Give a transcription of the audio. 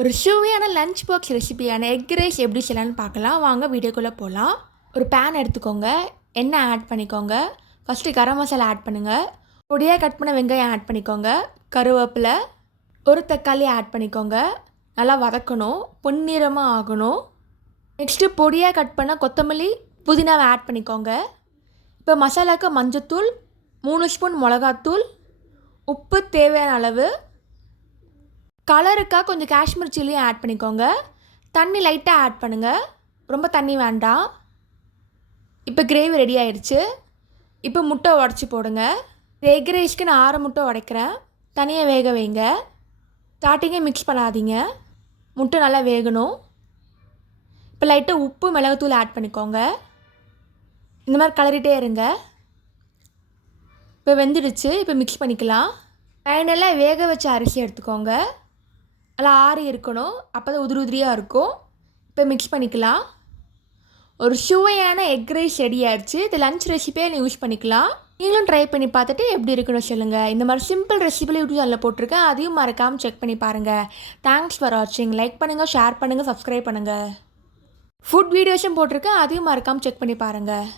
ஒரு சுவையான lunch box ரெசிபியான egg rice எப்படி செய்யலான்னு பார்க்கலாம். வாங்க வீடியோக்குள்ளே போகலாம். ஒரு பேன் எடுத்துக்கோங்க, எண்ணெய் ஆட் பண்ணிக்கோங்க. ஃபஸ்ட்டு கரம் மசாலா ஆட் பண்ணுங்கள். பொடியாக கட் பண்ண வெங்காயம் ஆட் பண்ணிக்கோங்க. கருவேப்பிலை, ஒரு தக்காளி ஆட் பண்ணிக்கோங்க. நல்லா வதக்கணும், பொன்னிறமாக ஆகணும். நெக்ஸ்ட்டு பொடியாக கட் பண்ண கொத்தமல்லி, புதினாவை ஆட் பண்ணிக்கோங்க. இப்போ மசாலாவுக்கு மஞ்சத்தூள், 3 ஸ்பூன் மிளகாத்தூள், உப்பு தேவையான அளவு, கலருக்காக கொஞ்சம் காஷ்மீர் சில்லியும் ஆட் பண்ணிக்கோங்க. தண்ணி லைட்டாக ஆட் பண்ணுங்கள், ரொம்ப தண்ணி வேண்டாம். இப்போ கிரேவி ரெடி ஆயிடுச்சு. இப்போ முட்டை உடச்சி போடுங்க. எக் ரைஸ்க்கு நான் 6 முட்டை உடைக்கிறேன். தனியாக வேக வைங்க. ஸ்டார்டிங்கே மிக்ஸ் பண்ணாதீங்க, முட்டை நல்லா வேகணும். இப்போ லைட்டாக உப்பு மிளகுத்தூள் ஆட் பண்ணிக்கோங்க. இந்த மாதிரி கலரிட்டே இருங்க. இப்போ வெந்துடுச்சு. இப்போ மிக்ஸ் பண்ணிக்கலாம். ஃபைனலாக வேக வச்ச அரிசி எடுத்துக்கோங்க. நல்லா ஆறி இருக்கணும், அப்போ தான் உதிரியாக இருக்கும். இப்போ மிக்ஸ் பண்ணிக்கலாம். ஒரு சுவையான எக் ரைஸ் ரெடி ஆகிடுச்சு. இது லஞ்ச் ரெசிபியே நீ யூஸ் பண்ணிக்கலாம். நீங்களும் ட்ரை பண்ணி பார்த்துட்டு எப்படி இருக்குன்னு சொல்லுங்கள். இந்த மாதிரி சிம்பிள் ரெசிபியில் யூடியூப் சேனலில் போட்டிருக்கேன், அதையும் மறக்காமல் செக் பண்ணி பாருங்கள். தேங்க்ஸ் ஃபார் வாட்சிங். லைக் பண்ணுங்கள், ஷேர் பண்ணுங்கள், சப்ஸ்கிரைப் பண்ணுங்கள். ஃபுட் வீடியோஸும் போட்டிருக்கேன், அதையும் மறக்காமல் செக் பண்ணி பாருங்கள்.